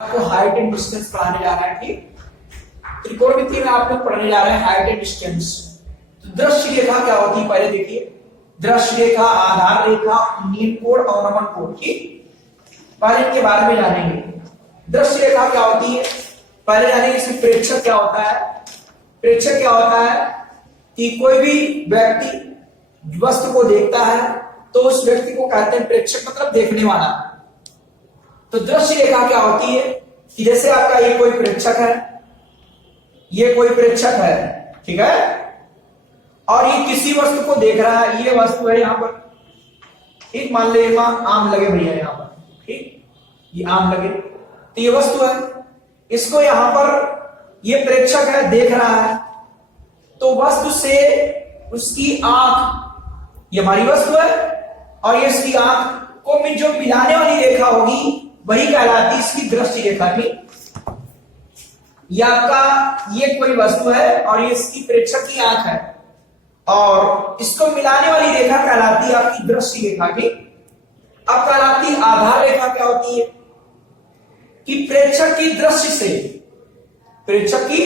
आपको height and distance पढ़ाने जा रहा है। ठीक, त्रिकोणमिति में आप लोग पढ़ने जा रहे हैं हाइट एंड डिस्टेंस। तो दृश्य रेखा क्या होती है पहले देखिए। दृश्य रेखा, आधार रेखा, उन्नयन कोण और अवनमन कोण। ठीक, पहले इनके बारे में जानेंगे। दृश्य रेखा क्या होती है पहले जानेंगे। इसमें प्रेक्षक क्या होता है। प्रेक्षक क्या होता है कि कोई भी व्यक्ति वस्तु को देखता है तो उस व्यक्ति को कहते हैं प्रेक्षक, मतलब देखने वाला। तो दृश्य रेखा क्या होती है कि जैसे आपका ये कोई प्रेक्षक है, ये कोई प्रेक्षक है, ठीक है, और ये किसी वस्तु को देख रहा है। ये वस्तु है यहाँ पर, ठीक, मान ले आम लगे भैया यहाँ पर, ठीक, ये आम लगे तो ये वस्तु है। इसको यहाँ पर ये प्रेक्षक है, देख रहा है। तो वस्तु से उसकी आंख, ये हमारी वस्तु है, और ये इसकी आंख को जो मिलाने वाली रेखा होगी वही कहलाती इसकी दृश्य रेखा की। ये आपका ये कोई वस्तु है और ये इसकी प्रेक्षक की आंख है, और इसको मिलाने वाली रेखा कहलाती है आपकी दृश्य रेखा की। अब कहलाती आधार रेखा क्या होती है कि प्रेक्षक की दृश्य से, प्रेक्षक की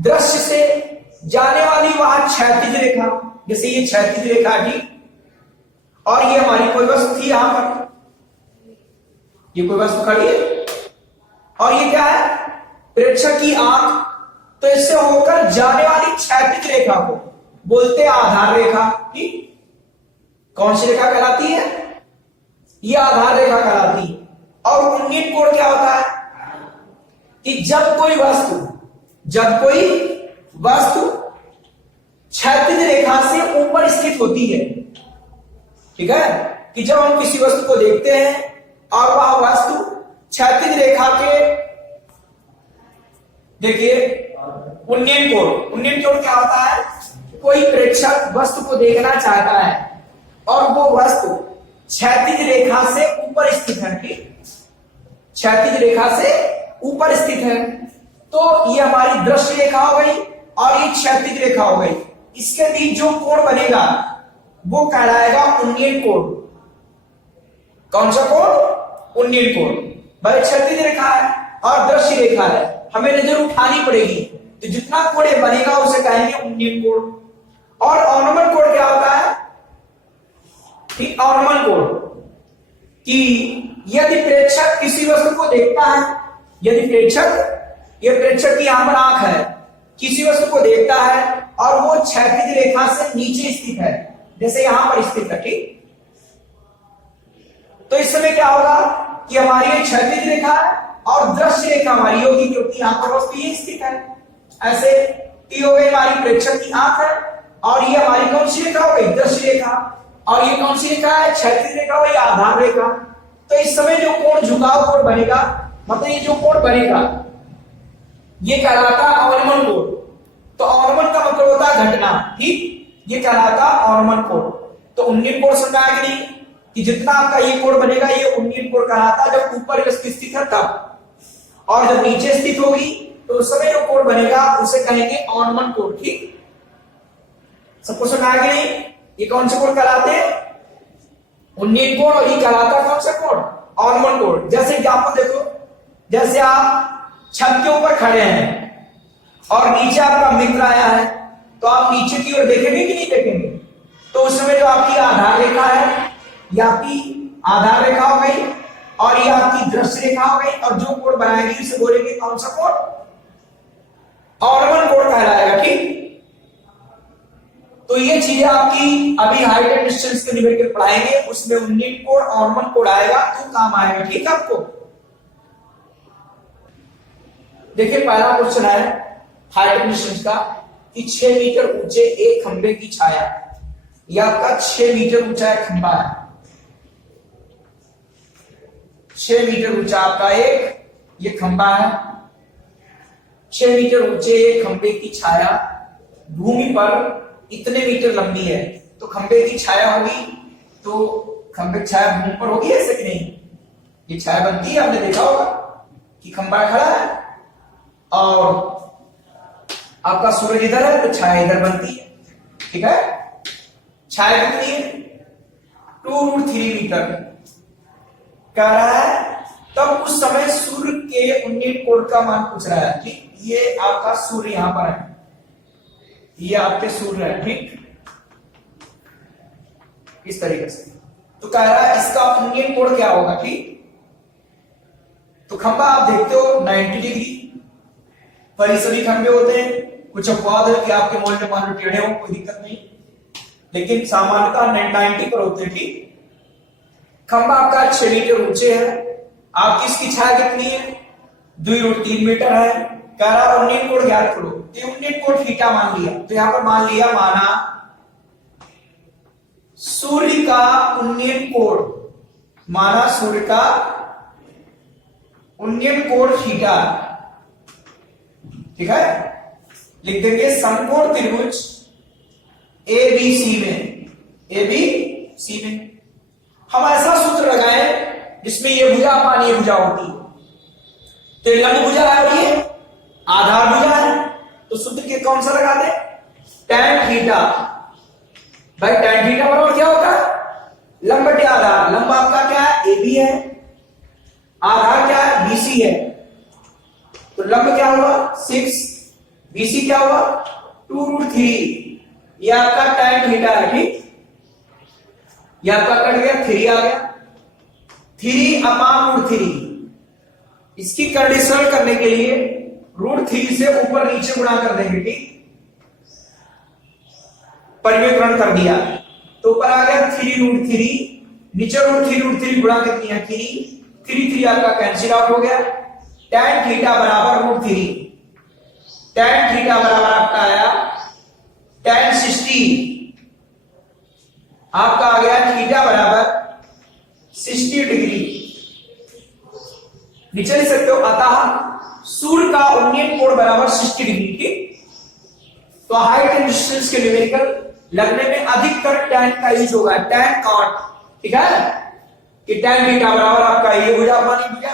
दृश्य से जाने वाली वहां क्षैतिज रेखा, जैसे ये क्षैतिज रेखा की, और ये हमारी कोई वस्तु थी यहां पर, ये कोई वस्तु खड़ी है, और ये क्या है प्रेक्षक की आंख। तो इससे होकर जाने वाली क्षैतिज रेखा को बोलते हैं आधार रेखा। ठीक, कौन सी रेखा कहलाती है, ये आधार रेखा कहलाती है। और उन्नयन कोण क्या होता है कि जब कोई वस्तु क्षैतिज रेखा से ऊपर स्थित होती है, ठीक है, कि जब हम किसी वस्तु को देखते हैं और वह वस्तु क्षैतिज रेखा के, देखिए उन्नयन कोण। उन्नयन कोण क्या होता है, कोई प्रेक्षक वस्तु को देखना चाहता है और वो वस्तु क्षैतिज रेखा से ऊपर स्थित है। ठीक, क्षैतिज रेखा से ऊपर स्थित है, तो ये हमारी दृश्य रेखा हो गई और ये क्षैतिज रेखा हो गई। इसके बीच जो कोण बनेगा वो कहलाएगा उन्नयन कोण। कौन सा कोण, उन्नयन कोण। भाई क्षैतिज रेखा है और दृश्य रेखा है, हमें नजर उठानी पड़ेगी, तो जितना कोण बनेगा उसे कहेंगे उन्नयन कोण। और अवनमन कोण क्या होता है, ठीक, अवनमन कोण कि यदि प्रेक्षक किसी वस्तु को देखता है, यदि प्रेक्षक, ये प्रेक्षक की यहां पर आंख है, किसी वस्तु को देखता है और वो क्षैतिज रेखा से नीचे स्थित है, जैसे यहां पर स्थित है, ठीक, तो इस समय क्या होगा कि हमारी क्षैतिज रेखा है और दृश्य रेखा हमारी होगी, क्योंकि यहां पर वस्तु ये स्थित है। ऐसे टी हो गई हमारी प्रेक्षक की आंख है, और ये हमारी कौन सी रेखा हो गई, दृश्य रेखा, और ये कौन सी रेखा है, क्षैतिज रेखा हो गई, आधार रेखा। तो इस समय जो कोण, झुकाव कोण बनेगा, मतलब ये जो कोण बनेगा ये कहलाता अवनमन कोण। तो अवनमन का मतलब होता है घटना, ठीक, ये कहलाता अवनमन कोण। तो उन्नयन कोण समझ आया कि नहीं, कि जितना आपका ये कोण बनेगा ये उन्नयन कोण कहलाता है जब ऊपर स्थित है तब, और जब नीचे स्थित होगी तो उस समय जो कोण बनेगा उसे कहेंगे अवनमन कोण। ठीक, सबको समझ आया कि नहीं, ये कौन से कोण कहलाते हैं, उन्नयन कोण, और ये कहलाता कौन सा कोण, अवनमन कोण। जैसे एग्जाम्पल देखो, जैसे आप छत के ऊपर खड़े हैं और नीचे आपका मित्र आया है, तो आप नीचे की ओर देखेंगे कि नहीं देखेंगे, तो उस समय जो आपकी आधार रेखा है, ये आपकी आधार रेखा हो गई और ये आपकी दृश्य रेखा हो गई, और जो कोण बनाएगी उसे बोलेंगे कौन सा कोण, अवनमन कोण कहलाएगा। ठीक, तो ये चीजें आपकी अभी हाइट एंड डिस्टेंस के निकल पढ़ाएंगे, उसमें उन्नयन कोण, अवनमन कोण आएगा तो काम आएगा। ठीक है, आपको देखिए पहला क्वेश्चन है हाइट एंड डिस्टेंस का कि 6 मीटर ऊंचे एक खंबे की छाया, यह आपका 6 मीटर ऊंचा एक खंबा है, 6 मीटर ऊंचा आपका एक ये खंबा है। 6 मीटर ऊंचे एक खंबे की छाया भूमि पर इतने मीटर लंबी है, तो खंबे की छाया होगी, तो खंबे की छाया भूमि पर होगी, ऐसे कि नहीं, ये छाया बनती है, आपने देखा होगा कि खंबा खड़ा है और आपका सूरज इधर है तो छाया इधर बनती है, ठीक है। छाया कितनी है, 2√3 मीटर कह रहा है तब उस समय सूर्य के उन्नयन कोण का मान पूछ रहा है। ठीक, ये आपका सूर्य यहां पर है, ये आपके सूर्य है। ठीक, इस तरीके से तो कह रहा है इसका उन्नयन कोण क्या होगा। ठीक, तो खंबा आप देखते हो 90 डिग्री पर ही सभी खंबे होते हैं। कुछ अपवाद है कि आपके मोहल्ले मान लो टेढ़े हो, कोई दिक्कत नहीं, लेकिन सामान्यतः 90 पर होते हैं। ठीक, खंबा आपका 6 मीटर ऊंचे है। आपकी इसकी छाया कितनी है, 2√3 मीटर है। कह रहा उन्नयन कोण ज्ञात करो, तो उन्नयन कोण थीटा मान लिया। तो यहां पर मान लिया, माना सूर्य का उन्नयन कोण, माना सूर्य का उन्नयन कोण थीटा। ठीक है, लिख देंगे समकोण त्रिभुज एबीसी में, एबीसी में हम ऐसा सूत्र लगाएं जिसमें ये भुजा मान ये भुजा होती है। तो लंब भुजा है और ये आधार भुजा है, तो सूत्र के कौन सा लगा दे, tan थीटा। भाई tan थीटा बराबर क्या होगा, लंब बटे आधार। लंब आपका क्या है, AB है, आधार क्या है, BC है। तो लंब क्या हुआ 6, BC क्या हुआ 2√3। ये आपका tan थीटा है। ठीक, ये आपका कट गया, 3 आ गया, 3/√3। इसकी कंडीशन करने के लिए √3 से ऊपर नीचे गुणा कर देंगे। ठीक, परिवर्तन कर दिया तो ऊपर आ गया 3√3, नीचे √3 गुणा कितनी है 3 आपका कैंसिल आउट हो गया। tan थीटा बराबर √3, tan थीटा बराबर आपका आया tan 60, आपका आ गया थीटा बराबर 60 डिग्री। नीचे लिख सकते हो, अतः सूर्य का उन्नयन कोण बराबर 60 डिग्री। ठीक, तो हाइट एंड डिस्टेंस के न्यूमेरिकल लगने में अधिकतर tan का यूज होगा, tan cot। ठीक है, कि tan थीटा बराबर आपका ये भुजा मानी भुजा,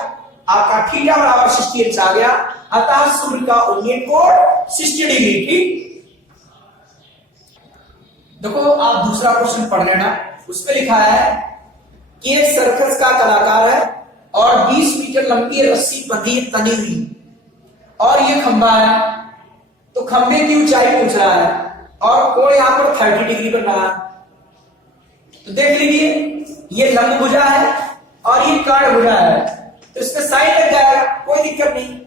आपका थीटा बराबर 60 आ गया, अतः सूर्य का उन्नयन कोण 60 डिग्री। ठीक, देखो आप दूसरा क्वेश्चन पढ़ लेना, उसमें लिखा है कि एक सर्कस का कलाकार है और 20 मीटर लंबी रस्सी बंधी तनी हुई और ये खंबा है। तो खंबे की ऊंचाई पूछ रहा है और कोण यहां पर 30 डिग्री बन रहा है। तो देख लीजिए, ये लंब भुजा है और ये कर्ण भुजा है, तो इसमें साइन लग जाएगा, कोई दिक्कत नहीं।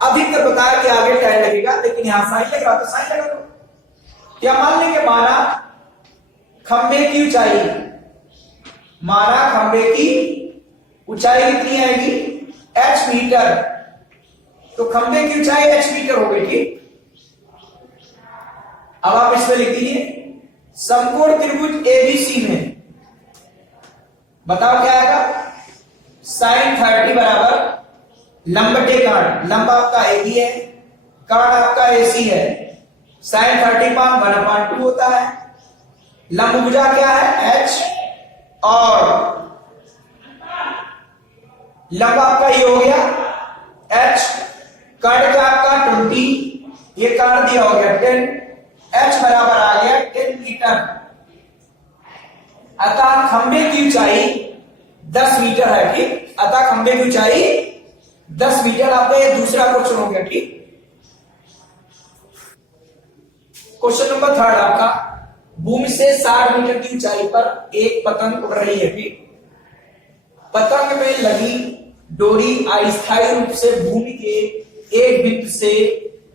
अधिकतर बताया कि आगे tan लगेगा, लेकिन यहां साइन लग रहा तो साइन लगा दो। क्या मान लेंगे, माना खंबे की ऊंचाई, माना खंबे की ऊंचाई कितनी आएगी h मीटर, तो खंबे की ऊंचाई h मीटर हो गई। ठीक, अब आप इसमें लिख दीजिए समकोण त्रिभुज एबीसी में बताओ क्या आएगा, sin 30 बराबर लंब बटे कर्ण। लंब आपका AB है, कर्ण आपका AC है, sin 30 मान 1/2 होता है। लंब भुजा क्या है H, और लंब आपका ये हो गया H, कर्ण का आपका 20, ये कर्ण दिया हो गया 10, H बराबर आ गया 10 मीटर। अतः खंबे की ऊंचाई 10 मीटर है। ठीक, अतः खंबे की ऊंचाई 10 मीटर। आपका ये दूसरा क्वेश्चन हो गया। ठीक, क्वेश्चन नंबर 3 आपका, भूमि से 60 मीटर की ऊंचाई पर एक पतंग उड़ रही है। ठीक, पतंग में लगी डोरी अस्थायी रूप से भूमि के एक बिंदु से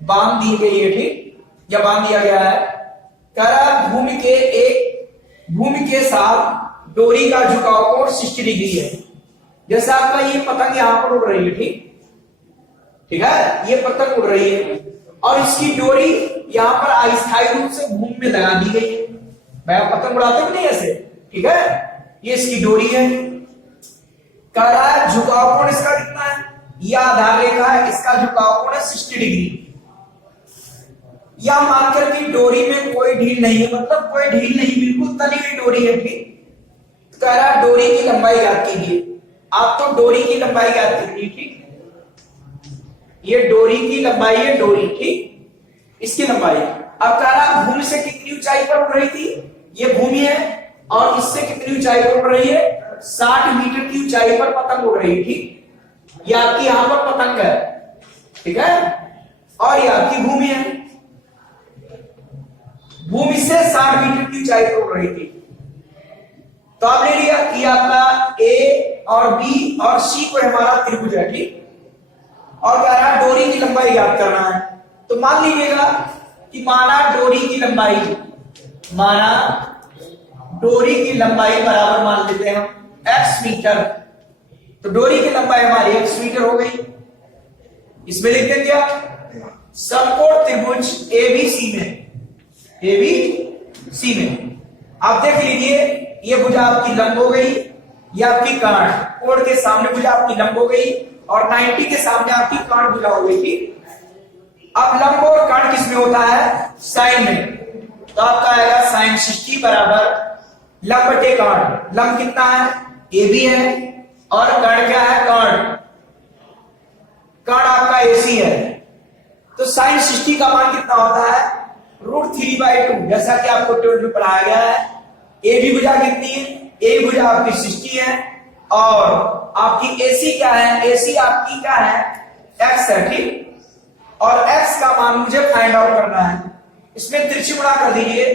बांध दी गई है। ठीक, या बांध दिया गया है। कह रहा भूमि के साथ डोरी का झुकाव कोण 60 डिग्री है। जैसे आपका ये पतंग यहां पर उड़ रही है। ठीक है, ये पतंग उड़ रही है और इसकी डोरी यहां पर अस्थायी रूप से भूमि में लगा दी गई है। भाई आप पतंग उड़ाते हो नहीं ऐसे। ठीक है, ये इसकी डोरी है। कह रहा है झुकाव कोण इसका कितना है, यह आधार रेखा है, इसका झुकाव कोण है 60 डिग्री। या मानकर कि डोरी में कोई ढील नहीं है, मतलब कोई ढील नहीं, बिल्कुल तली हुई डोरी है। ठीक, कह रहा है डोरी की लंबाई ज्ञात कीजिए। आपको डोरी की लंबाई ज्ञात करनी। ठीक, ये डोरी की लंबाई है, डोरी। ठीक, इसकी लंबाई। अब कह रहा भूमि से कितनी ऊंचाई पर उड़ रही थी, ये भूमि है, और इससे कितनी ऊंचाई पर उड़ रही है, 60 मीटर की ऊंचाई पर पतंग उड़ रही है। ठीक, ये आपकी यहां पर पतंग है, ठीक है, और ये आपकी भूमि है। भूमि से 60 मीटर की ऊंचाई पर उड़ रही थी। तो आपने लिया कि आपका ए और बी और सी को हमारा त्रिभुज है, ठीक, और कह रहा है डोरी की लंबाई ज्ञात करना है। तो मान लीजिएगा कि माना डोरी की लंबाई बराबर मान लेते हैं हम x मीटर। तो डोरी की लंबाई हमारी x मीटर हो गई। इसमें लिखते क्या, समकोण त्रिभुज ABC में आप देख लीजिए, ये भुजा आपकी लंब हो गई, ये आपकी कर्ण, कोण के सामने भुजा आपकी लंब हो गई और 90 के सामने आपकी कर्ण भुजा हो गई थी। अब लंब और कर्ण किसमें होता है, साइन में। तो आपका आएगा साइन 60 बराबर लंब बटे कर्ण। लंब कितना है, AB है, और कर्ण क्या है, कर्ण आपका AC है। तो साइन 60 का मान कितना होता है, √3/2, जैसा कि आपको ट्वेल्थ में पढ़ाया गया है। AB भुजा कितनी है, A भुजा आपकी 60 है, और आपकी AC क्या है, AC आपकी क्या है, x है, ठीक, और x का मान मुझे फाइंड आउट करना है। इसमें तिरछी गुणा कर दीजिए,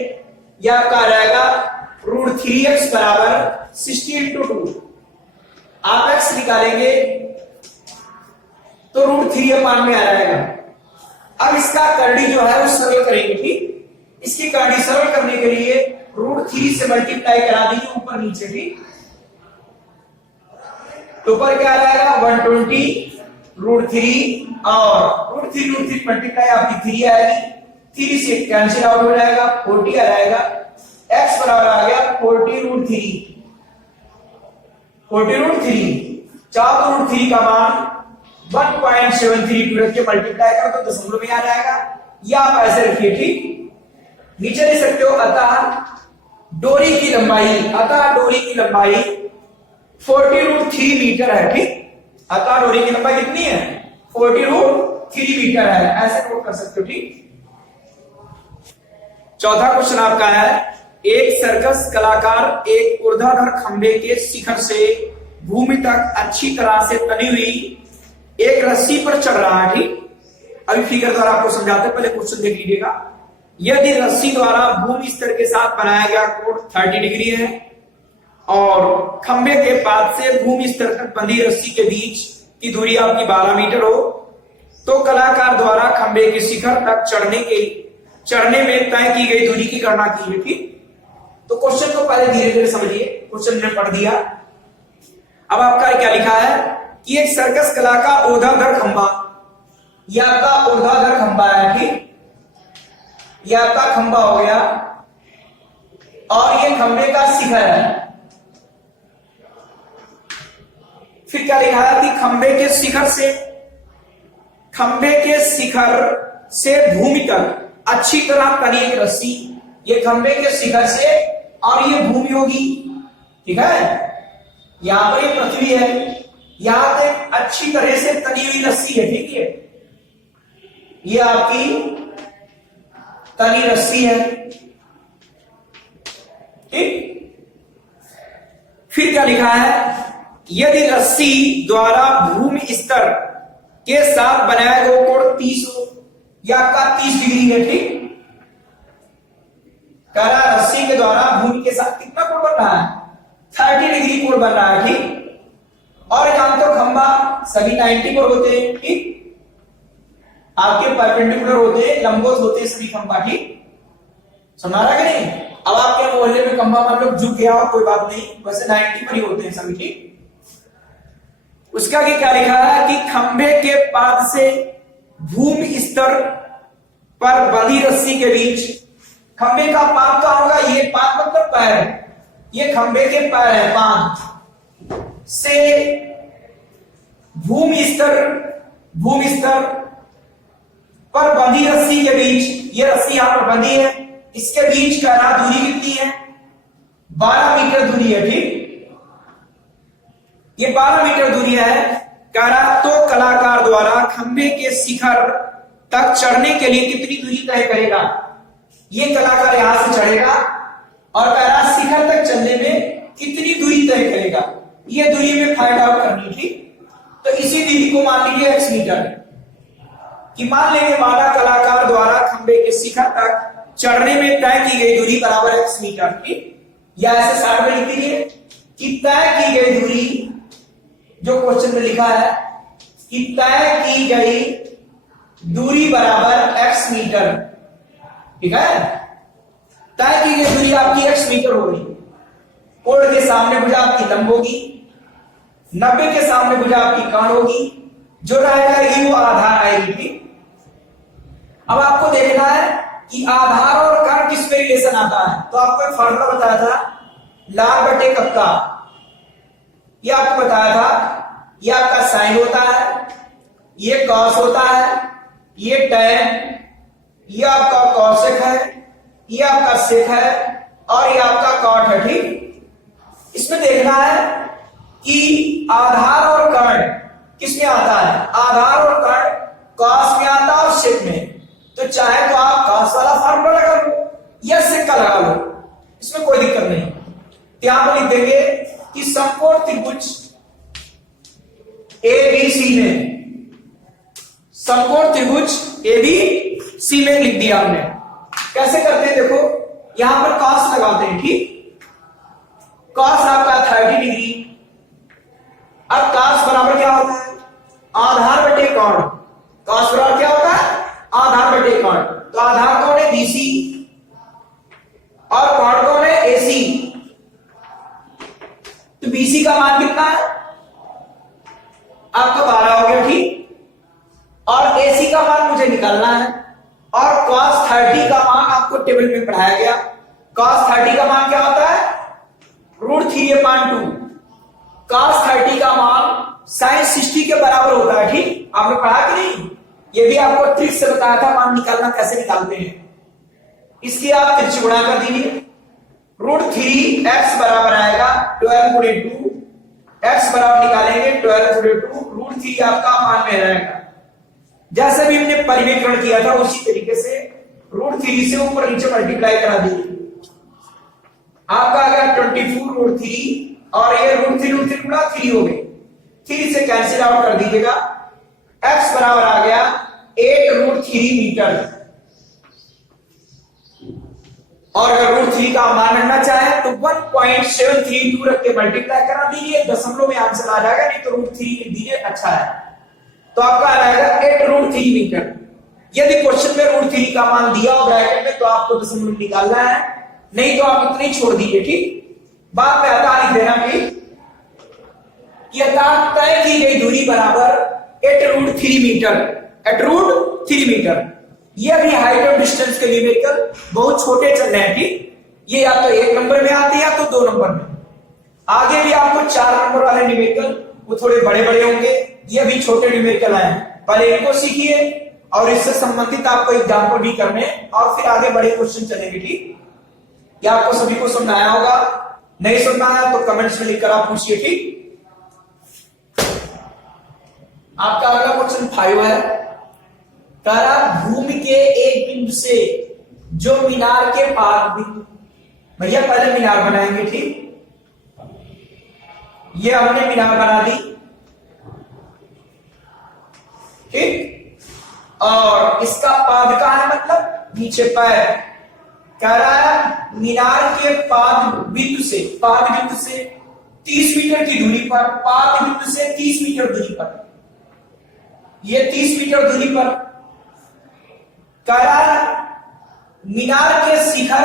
यह आपका आ जाएगा √3x बराबर 60 × 2। आप x निकालेंगे तो √3 मान में आ जाएगा। अब इसका करड़ी जो है वो सरल करेंगे, ठीक, इसकी करड़ी सरल करने के लिए √3 से मल्टीप्लाई करा दीजिए ऊपर नीचे, ठीक। तो ऊपर क्या आ जाएगा 120 √3 और √3 मल्टीप्लाई आपकी 3 आएगी, 3 से कैंसिल आउट हो जाएगा, 40 आ जाएगा। x बराबर आ गया 40√3। 4√3 का मान 1.732 रख के मल्टीप्लाई करो तो दशमलव में आ जाएगा। या आप ऐसे रखिए, ठीक, नीचे लिख सकते हो, अतः डोरी की लंबाई 40√3 मीटर है, ठीक। अतः डोरी की लंबाई कितनी है, 40√3 मीटर है, ऐसे नोट कर सकते हो, ठीक। चौथा क्वेश्चन आपका है, एक सर्कस कलाकार एक ऊर्ध्वाधर खंभे के शिखर से भूमि तक अच्छी तरह से तनी हुई एक रस्सी पर चढ़ रहा है, ठीक। अभी फिगर द्वारा आपको समझाते हैं, पहले क्वेश्चन देख लीजिएगा। यदि रस्सी द्वारा भूमि स्तर के साथ बनाया गया कोण 30 डिग्री है और खंभे के पाद से भूमि स्तर तक बंधी रस्सी के बीच की दूरी आपकी 12 मीटर हो, तो कलाकार द्वारा खंभे के शिखर तक चढ़ने में तय की गई दूरी की गणना कीजिए, ठीक। तो क्वेश्चन को पहले धीरे धीरे समझिए, क्वेश्चन ने पढ़ दिया। अब आपका क्या लिखा है कि एक सर्कस कला का ऊर्ध्वाधर खंभा, यह आपका ऊर्ध्वाधर खंभा है, ठीक, यह आपका खंभा हो गया, और ये खंभे का शिखर है। फिर क्या लिखा है कि खंभे के शिखर से भूमि तक अच्छी तरह तनी एक रस्सी, ये खंभे के शिखर से, और ये भूमि होगी, ठीक है। यहां पर ये पृथ्वी है, यहां तक अच्छी तरह से तनी हुई रस्सी है, ठीक है, ये आपकी तनी रस्सी है, ठीक। फिर क्या लिखा है, यदि रस्सी द्वारा भूमि स्तर के साथ बनाया गया कोण 30 हो, यह आपका 30 डिग्री है, ठीक। कह रहा रस्सी के द्वारा भूमि के साथ कितना कोण बन रहा है, 30 डिग्री कोण बन रहा है, ठीक। और जानते हो खंभा सभी 90 कोण होते हैं, ठीक, आपके परपेंडिकुलर होते हैं, लंबवत होते हैं सभी खंभा, ठीक। समझ रहा है कि नहीं। अब आपके मोहल्ले में खंभा मान लो झुक गया हो, कोई बात नहीं, वैसे 90 पर ही होते हैं सभी, ठीक। उसका आगे क्या लिखा है कि खंभे के पाद से भूमि स्तर पर बंधी रस्सी के बीच, खंभे का पाद क्या होगा, ये पाद मतलब पैर, ये खंभे के पैर है, पाद से भूमि स्तर पर बंधी रस्सी के बीच, ये रस्सी यहां पर बंधी है, इसके बीच का दूरी कितनी है, 12 मीटर दूरी है, ठीक। ये 12 मीटर दूरी है, कह रहा तो कलाकार द्वारा खंभे के शिखर तक चढ़ने के लिए कितनी दूरी तय करेगा। ये कलाकार यहां से चढ़ेगा और कह रहा शिखर तक चलने में कितनी दूरी तय करेगा, ये दूरी में फाइंड आउट करनी थी। तो इसी दूरी को मान लीजिए x मीटर कि मान लेंगे माना कलाकार द्वारा खंबे के शिखर तक चढ़ने में तय की गई दूरी बराबर x मीटर की, या ऐसे साइड में लिख दीजिए कि तय की गई दूरी, जो क्वेश्चन में लिखा है कि तय की गई दूरी बराबर x मीटर, ठीक है। तय की गई दूरी आपकी x मीटर होगी। कोण के सामने भुजा आपकी लंब होगी, 90 के सामने भुजा आपकी कर्ण होगी, जो रह जाएगी वो आधार आएगी, ठीक। अब आपको देखना है कि आधार और कर्ण किस में रिलेशन आता है। तो आपको एक फॉर्मूला बताया था लाल बटे कप्ता, ये आपको बताया था, ये आपका साइन होता है, ये कॉस होता है, ये टैन, ये आपका कॉसेक है, ये आपका सेक है और ये आपका कॉट है, ठीक। इसमें देखना है कि आधार और कर्ण किस में आता है। आधार और कर्ण कॉस में आता है और सेक में। तो चाहे तो आप कॉस वाला फॉर्मूला लगा लो या सेक का लगा लो, इसमें कोई दिक्कत नहीं। यहां पर लिख देंगे कि समकोण त्रिभुज एबीसी में, समकोण त्रिभुज एबीसी में लिख दिया हमने। कैसे करते हैं देखो, यहां पर कॉस लगाते हैं, ठीक। कॉस आपका 30 डिग्री। अब कॉस बराबर क्या होता है, आधार बटे कर्ण। कॉस बराबर क्या होता है, आधार बटे कर्ण। तो आधार कौन है, बीसी, और कर्ण कौन है, एसी। तो बीसी का मान कितना है आपका 12 हो गया, ठीक। और एसी का मान मुझे निकालना है, और cos 30 का मान आपको टेबल में पढ़ाया गया। cos 30 का मान क्या होता है, √3/2। cos 30 का मान sin 60 के बराबर होता है, ठीक। आपने पढ़ा कि नहीं, ये भी आपको ट्रिक से बताया था मान निकालना कैसे निकालते हैं। इसकी आप त्रिज्या गुणा कर दीजिए, √3x बराबर आएगा 12 × 2, x बराबर निकालेंगे 12 × 2, √3 आपका मान में रहेगा। जैसे भी हमने परिवेकरण किया था उसी तरीके से √3 से ऊपर नीचे मल्टीप्लाई करा दीजिए। आपका आ गया 24 √3 और ये √3 गुणा 3 हो गए, 3 से कैंसिल आउट कर दीजिएगा। x बराबर आ गया 8√3 मीटर। और अगर √3 का मान रखना चाहे तो 1.732 रख के मल्टीप्लाई करा दीजिए, दशमलव में आंसर आ जाएगा, नहीं तो √3 लिख दीजिए, अच्छा है। तो आपका आ जाएगा 8√3 मीटर। यदि क्वेश्चन में √3 का मान दिया हो ब्रैकेट में तो आपको दशमलव निकालना है, नहीं तो आप इतने छोड़ दीजिए, ठीक। बाद में अतः लिख देना कि अतः तय की गई दूरी बराबर 8√3 मीटर, 8√3 मीटर। ये भी हाइट और डिस्टेंस के न्यूमेरिकल बहुत छोटे चल रहे हैं, ठीक। ये या तो 1 नंबर में आते हैं या तो 2 नंबर में। आगे भी आपको 4 नंबर वाले न्यूमेरिकल वो थोड़े बड़े बड़े होंगे, ये भी छोटे न्यूमेरिकल आए हैं। पहले इनको सीखिए और इससे संबंधित आपको एग्जाम्पल भी करने और फिर आगे बड़े क्वेश्चन चलेंगे, ठीक। या आपको सभी को समझ आया होगा, नहीं समझ आया तो कमेंट्स में लिखकर आप पूछिए, ठीक। आपका अगला क्वेश्चन 5 है, तारा भूमि के एक बिंदु से जो मीनार के पास बिंदु, भैया पहले मीनार बनाएंगे, ठीक। ये हमने मीनार बना दी, ठीक। और इसका पाद कहां है, मतलब नीचे पैर। कह रहा है मीनार के पाद बिंदु से 30 मीटर की दूरी पर, पाद बिंदु से 30 मीटर दूरी पर, ये 30 मीटर दूरी पर कह रहा है मीनार के शिखर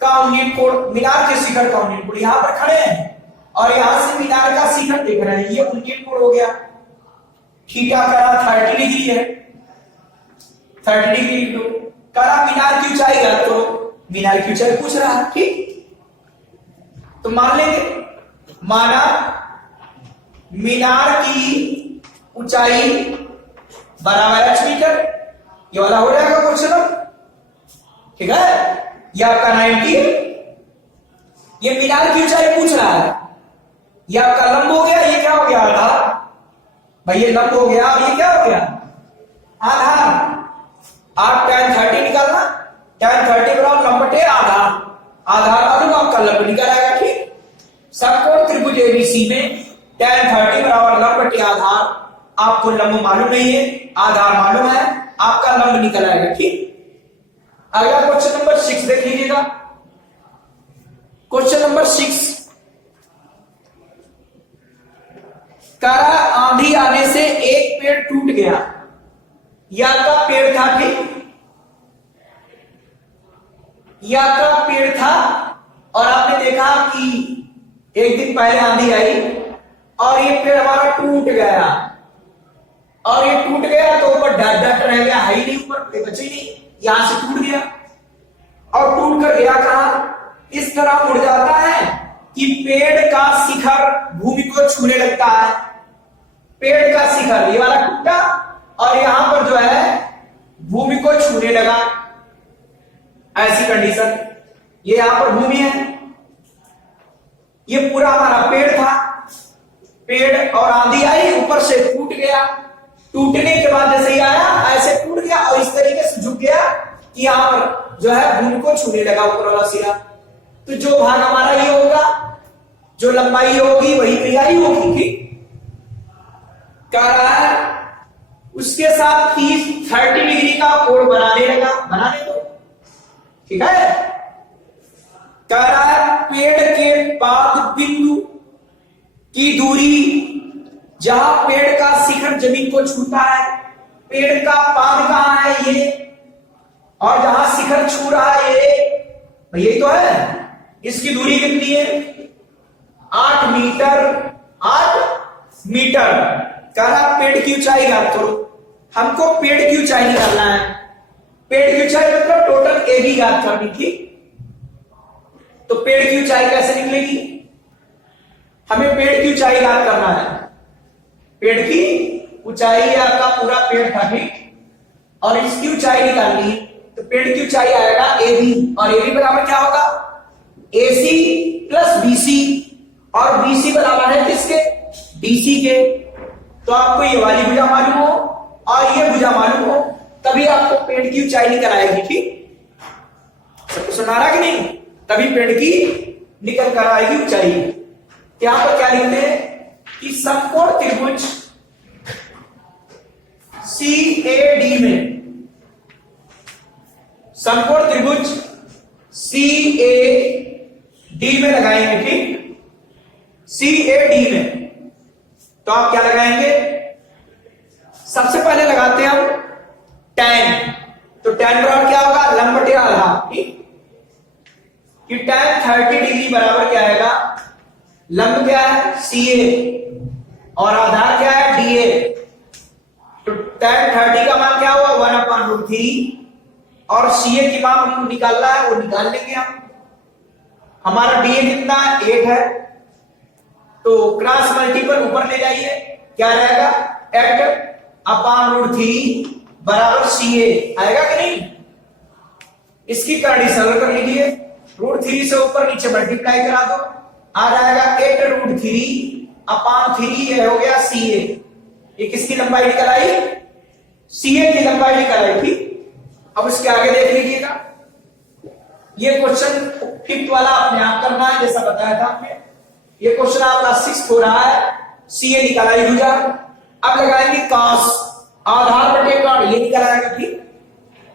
का उन्नयन कोण, मीनार के शिखर का उन्नयन कोण, यहां पर खड़े हैं और यहां से मीनार का शिखर देख रहे हैं, ये उन्नयन कोण हो गया। थीटा करा 30 डिग्री है, 30 डिग्री इंटू करा मीनार की ऊंचाई है, तो मीनार की ऊंचाई पूछ रहा है, ठीक। तो मान लेंगे, माना मीनार की ऊंचाई बराबर h मीटर, ये वाला हो जाएगा क्वेश्चन, ठीक है। ये आपका 90, ये मीनार की ऊंचाई पूछ रहा है, ये आपका लंब हो गया, ये क्या हो गया, आधार। भाई ये लंब हो गया, ये क्या हो गया, आधार। आप tan 30 निकालना, tan 30 बराबर लंब बटे आधार, आधार मालूम आपका लंब निकल आएगा, ठीक। समकोण त्रिभुज एबीसी में tan 30 बराबर लंब बटे आधार आपको लंब मालूम नहीं है, आधार मालूम है, आपका लंब निकल आएगा। ठीक, अगला क्वेश्चन नंबर 6 देख लीजिएगा। क्वेश्चन नंबर 6 कह रहा आंधी आने से एक पेड़ टूट गया, या का पेड़ था, ठीक, या का पेड़ था, और आपने देखा कि एक दिन पहले आंधी आई और ये पेड़ हमारा टूट गया, और ये टूट गया तो ऊपर डट डट रह गया, है ही नहीं, ऊपर बचे ही नहीं, यहां से टूट गया और टूट कर गया कहां, इस तरह उड़ जाता है कि पेड़ का शिखर भूमि को छूने लगता है। पेड़ का शिखर ये वाला टूटा और यहां पर जो है भूमि को छूने लगा, ऐसी कंडीशन। ये यहां पर भूमि है, ये पूरा हमारा पेड़ था, पेड़ और आंधी आई ऊपर से टूट गया, टूटने के बाद जैसे ही आया ऐसे टूट गया और इस तरीके से झुक गया कि यहां पर जो है भूमि को छूने लगा ऊपर वाला सिरा। तो जो भाग हमारा ये होगा, जो लंबाई होगी वही क्रियाई होगी। ठीक, कह रहा है उसके साथ 30 डिग्री का कोण बनाने लगा, बनाने दो, ठीक है। कह रहा है पेड़ के पाद बिंदु की दूरी, जहां पेड़ का शिखर जमीन को छूता है, पेड़ का पाद कहां है ये, और जहां शिखर छू रहा है ये, यही तो है, इसकी दूरी कितनी है, 8 मीटर, 8 मीटर। कह रहा पेड़ की ऊंचाई ज्ञात करो, हमको पेड़ की ऊंचाई निकालना है, पेड़ की ऊंचाई मतलब टोटल एबी ज्ञात करनी थी। तो पेड़ की ऊंचाई कैसे निकलेगी, हमें पेड़ की ऊंचाई ज्ञात करना है। पेड़ की ऊंचाई आपका पूरा पेड़ था, ठीक, और इसकी ऊंचाई निकालनी है, तो पेड़ की ऊंचाई आएगा एबी, और एबी बराबर क्या होगा, एसी प्लस बीसी, और बीसी बराबर है किसके, डीसी के। तो आपको ये वाली भुजा मालूम हो और ये भुजा मालूम हो, तभी आपको पेड़ की ऊंचाई निकल आएगी। ठीक, सबको सुना रहा कि नहीं, तभी पेड़ की निकल कर आएगी ऊंचाई। यहां पर क्या लिखते हैं कि समकोण त्रिभुज CAD में, समकोण त्रिभुज CAD में लगाएंगे। ठीक, CAD में तो आप क्या लगाएंगे, सबसे पहले लगाते हैं हम tan, तो tan बराबर क्या होगा, लंब बटे आधार। ठीक, कि tan 30 डिग्री बराबर क्या आएगा, लंब क्या है CA और आधार क्या है DA। तो tan 30 का मान क्या हुआ, 1/√3, और CA की मान हमको निकालना है, वो निकाल लेंगे हम। हमारा DA कितना है, 8 है, तो क्रॉस मल्टीपल ऊपर ले जाइए, क्या रहेगा, 8/√3 बराबर CA आएगा कि नहीं। इसकी कंडीशन कर लीजिए, √3 से ऊपर नीचे मल्टीप्लाई करा दो, आ जाएगा 8√3/3, ये हो गया CA। ये किसकी लंबाई निकल आई, CA की लंबाई निकल आई। ठीक, अब इसके आगे देख लीजिएगा, ये क्वेश्चन 5th वाला अपने आप करना है, जैसा बताया था आपने। ये क्वेश्चन आपका 6th हो रहा है, CA निकल आई भुजा। अब लगाएंगे cos, आधार बटे कर्ण, ये निकल आएगा। ठीक,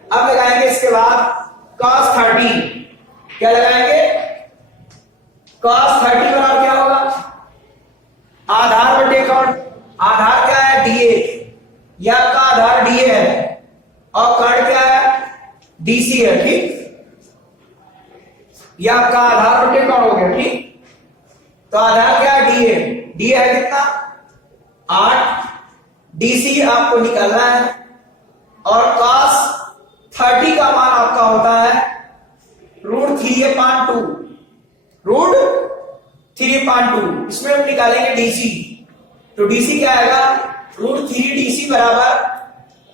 अब लगाएंगे इसके बाद cos 30, क्या लगाएंगे, cos 30 बराबर क्या होगा, आधार बटे कर्ण, आधार क्या है DA, या का आधार DA है और कर्ण क्या है DC है। ठीक, या का आधार बटे कर्ण हो गया। ठीक, तो आधार क्या है DA है कितना, 8, DC आपको निकालना है, और cos 30 का मान आपका होता है √3/2, √3/2, इसमें हम निकालेंगे DC, तो DC क्या आएगा, √3DC बराबर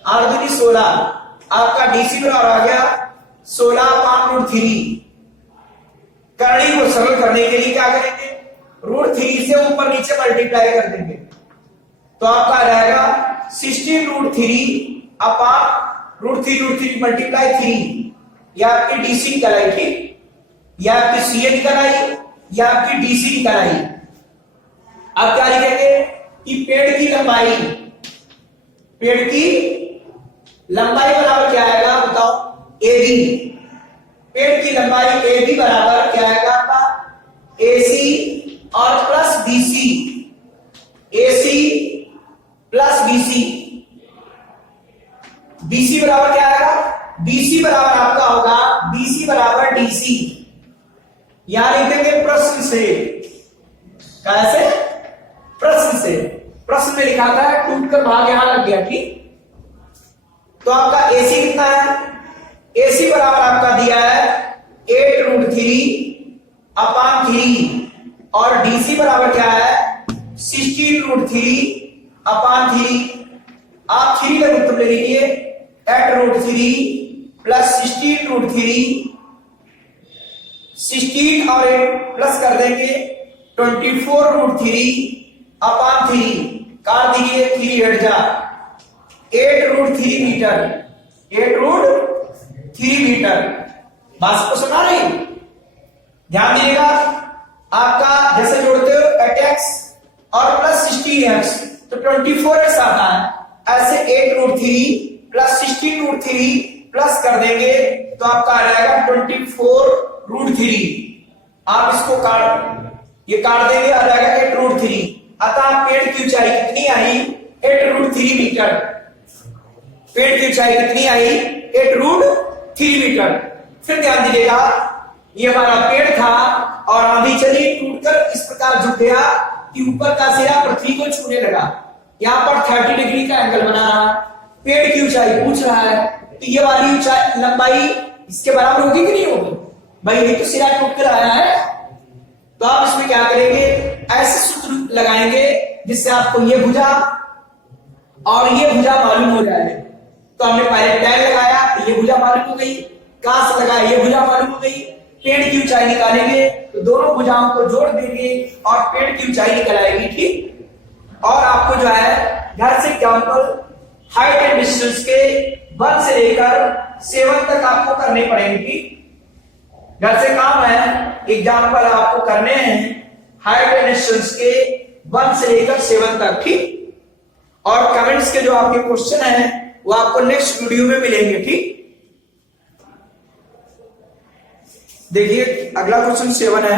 8×16, आपका DC बराबर आ गया 16/√3। करणी को सरल करने के लिए क्या करेंगे, √3 से ऊपर नीचे मल्टीप्लाई कर देंगे, तो आपका रहेगा 16√3/√3 मल्टीप्लाई 3, या आपकी DC निकल आई। ठीक, या आपकी CA निकल आई, या आपकी DC निकल आई। अब क्या लिखेंगे कि पेड़ की लंबाई पेड़ की लंबाई बराबर क्या आएगा बताओ, AB। पेड़ की लंबाई AB बराबर क्या आएगा आपका, AC और plus BC, AC plus BC। BC बराबर क्या आएगा, BC बराबर आपका होगा BC बराबर DC। यहां लिख देंगे प्रश्न से, कैसे, प्रश्न से, प्रश्न में लिखा था टूट कर भाग यहां लग गया, ठीक। तो आपका AC कितना है, AC बराबर आपका दिया है 8√3/3 और DC बराबर क्या है 16√3/3। आप 3 का मतलब ले लीजिए, 8√3 प्लस 16√3, 16 और 8 प्लस कर देंगे 24√3/3। काट दीजिए, 3 हट जा, 8√3 मीटर, 8√3 मीटर। बात को सुना रही, ध्यान दीजिएगा। आपका जैसे जोड़ते हो 8x और प्लस 16x तो 24x आता है, ऐसे 8√3 प्लस 16√3 प्लस कर देंगे तो आपका आ जाएगा 24√3। आप इसको ये काट देंगे, आ जाएगा 8√3। अतः पेड़ की ऊंचाई कितनी आई, 8√3 मीटर। पेड़ की ऊंचाई कितनी आई, 8√3 मीटर। फिर ध्यान दीजिएगा, ये हमारा पेड़ था और आंधी चली, टूटकर इस प्रकार झुक गया कि ऊपर का सिरा पृथ्वी को छूने लगा। यहां पर 30 डिग्री का एंगल बना रहा। पेड़ की ऊंचाई पूछ रहा है, तो ये वाली ऊंचाई लंबाई इसके बराबर होगी कि नहीं होगी, भाई ये तो सिरा टूट कर आया है। तो आप इसमें क्या करेंगे, ऐसे सूत्र लगाएंगे जिससे आपको ये भुजा और ये भुजा मालूम हो जाए। तो हमने पहले टैन लगाया, ये भुजा मालूम हो गई, कास लगाया, ये भुजा मालूम हो गई। पेड़ की ऊंचाई निकालेंगे तो दोनों भुजाओं को जोड़ देंगे और पेड़ की ऊंचाई निकल आएगी, ठीक। और आपको जो है घर से एग्जाम्पल हाइट एंड डिस्टेंस के 1 से लेकर 7 तक आपको करने पड़ेंगे, ठीक। घर से काम है, एग्जाम्पल आपको करने हैं हाइट एंड डिस्टेंस के 1 से लेकर 7 तक, ठीक। और कमेंट्स के जो आपके क्वेश्चन हैं वो आपको नेक्स्ट वीडियो में मिलेंगे, ठीक। देखिए अगला क्वेश्चन 7 है,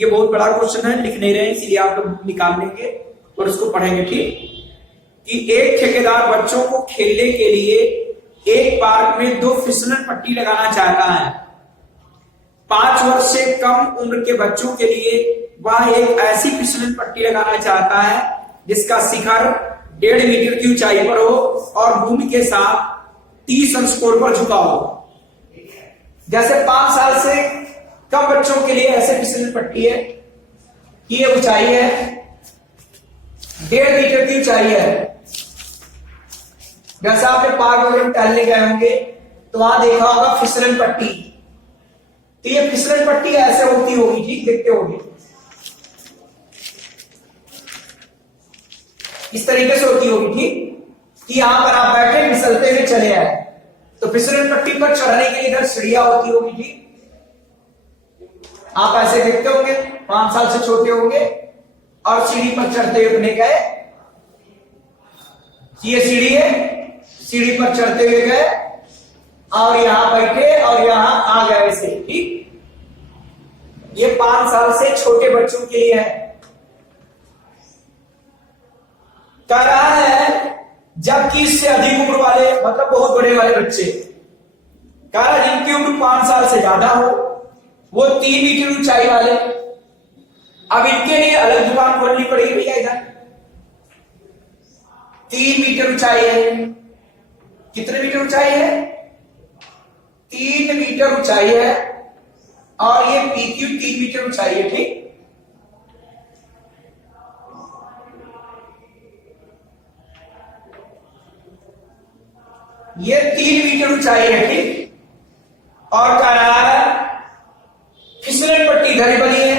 ये बहुत बड़ा क्वेश्चन है, लिख नहीं रहे इसलिए आप लोग निकाल लेंगे और उसको पढ़ेंगे, ठीक। कि एक ठेकेदार बच्चों को खेलने के लिए एक पार्क में 2 फिसलन पट्टी लगाना चाहता है। 5 वर्ष से कम उम्र के बच्चों के लिए वह एक ऐसी फिसलन पट्टी लगाना चाहता है जिसका शिखर 1.5 मीटर की ऊंचाई पर हो और भूमि के साथ 30 अंश कोण पर झुका हो। जैसे 5 साल से कम बच्चों के लिए ऐसे फिसलन पट्टी है, ये ऊंचाई है 1.5 मीटर की ऊंचाई है। जैसे आपने पार्क वगैरह में टहलने गए होंगे तो वहां देखा होगा फिसलन पट्टी, तो ये फिसलन पट्टी ऐसे होती होगी, ठीक, देखते होंगे इस तरीके से होती होगी, ठीक। कि यहां पर आप बैठे फिसलते हुए चले आए तो फिसलन पट्टी पर चढ़ने के लिए इधर सीढ़ियां होती होगी, ठीक। आप ऐसे देखते होंगे, 5 साल से छोटे होंगे और सीढ़ी पर चढ़ते हुए अपने गए, ये सीढ़ी है, सीढ़ी पर चढ़ते हुए गए और यहां बैठे और यहां आ गए ऐसे, ठीक। ये 5 साल से छोटे बच्चों के लिए है। कह रहा है जबकि इससे अधिक उम्र वाले, मतलब बहुत बड़े वाले बच्चे, कह रहा है जिनकी उम्र 5 साल से ज्यादा हो, वो 3 मीटर ऊंचाई वाले। अब इनके लिए अलग दुकान खोलनी पड़ेगी भैया। इधर 3 मीटर ऊंचाई है, कितने मीटर ऊंचाई है, 3 मीटर ऊंचाई है और ये PQ 3 मीटर ऊंचाई है, ठीक। ये 3 मीटर ऊंचाई है, ठीक। और कह रहा है फिसलन पट्टी इधर बनी है,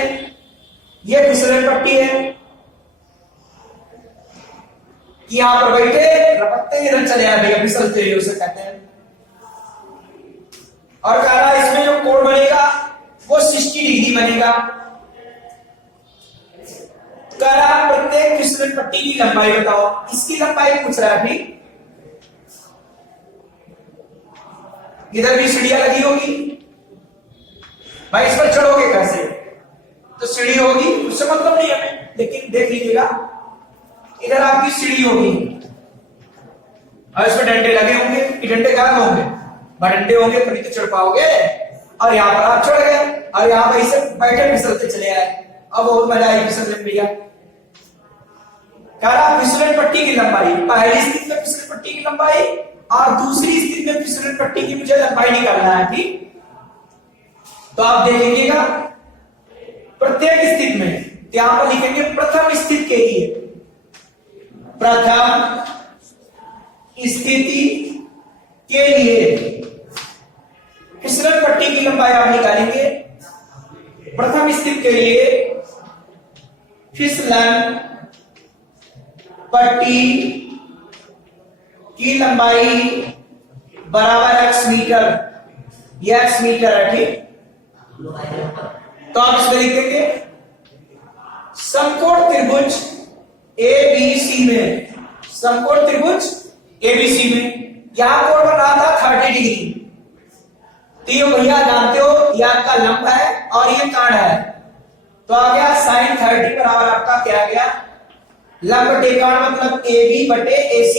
ये फिसलन पट्टी है कि यहां पर बैठे रपटते इधर चले आए भैया, फिसलते हुए उसे कहते हैं। और कह रहा है इसमें जो कोण बनेगा वो 60 डिग्री बनेगा। कह रहा है प्रत्येक फिसलन पट्टी की लंबाई बताओ, इसकी लंबाई पूछ रहा है, ठीक। इधर भी सीढ़ियां लगी होगी, भाई इस पर चढ़ोगे कैसे? तो सीढ़ी होगी, उससे मतलब नहीं हमें, लेकिन देख लीजिएगा इधर आपकी सीढ़ी होगी और इसमें डंडे लगे होंगे, ये डंडे कहां होंगे? डंडे होंगे तभी तो चढ़ पाओगे। और यहाँ पर आप चढ़ गए और यहाँ पर इसे बैठे फिसलते चले आए, अब बहुत मजा आई फिसलने में भैया। कह रहा फिसलन पट्टी की लंबाई, पहली स्थिति में फिसलन पट्टी की लंबाई और दूसरी स्थिति में फिसलन पट्टी की मुझे लंबाई निकालना है, ठीक? तो आप देख लीजिएगा प्रत्येक स्थिति में यहां पर लिखेंगे प्रथम स्थिति के लिए, प्रथम स्थिति के लिए फिसलन पट्टी की लंबाई आप निकालेंगे। प्रथम स्थिति के लिए फिसलन पट्टी की लंबाई बराबर x मीटर, यह x मीटर है, ठीक? तो आप इसमें लिख देंगे समकोण त्रिभुज ABC में, समकोण त्रिभुज ABC में यहां कोण बन रहा था 30 डिग्री, तो ये भैया जानते हो ये आपका लंब है और ये काण है, तो आ गया sin 30 बराबर आपका क्या आ गया? लंब बटे काण मतलब AB बटे AC,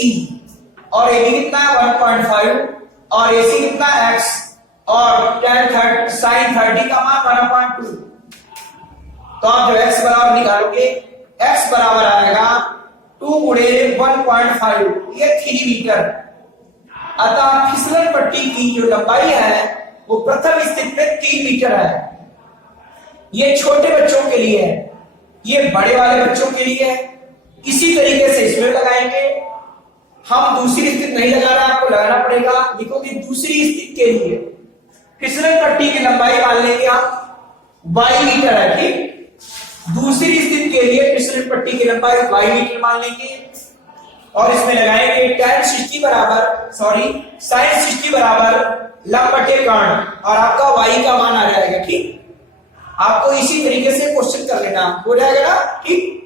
और AB कितना है 1.5 और AC कितना x, और sin 30 का मान 1/2। तो आप जो x बराबर निकालोगे, x बराबर आएगा 2 गुणे 1.5, ये 3 मीटर। अतः फिसलन पट्टी की जो लंबाई है वो प्रथम स्थिति में 3 मीटर है। ये छोटे बच्चों के लिए है, ये बड़े वाले बच्चों के लिए है। इसी तरीके से इसमें लगाएंगे। हम दूसरी स्थिति नहीं लगा रहे, आपको लगाना पड़ेगा। देखो कि दूसरी स्थिति के लिए फिसलन पट्टी की लंबाई मान लेंगे आप y मीटर है, ठीक? दूसरी स्थिति के लिए फिसलन पट्टी की लंबाई y मीटर मान लेंगे और इसमें लगाएंगे tan 60 बराबर sin 60 बराबर लंब बटे काण और आपका y का मान आ जाएगा, ठीक? आपको इसी तरीके से क्वेश्चन कर लेना, हो जाएगा ना, ठीक?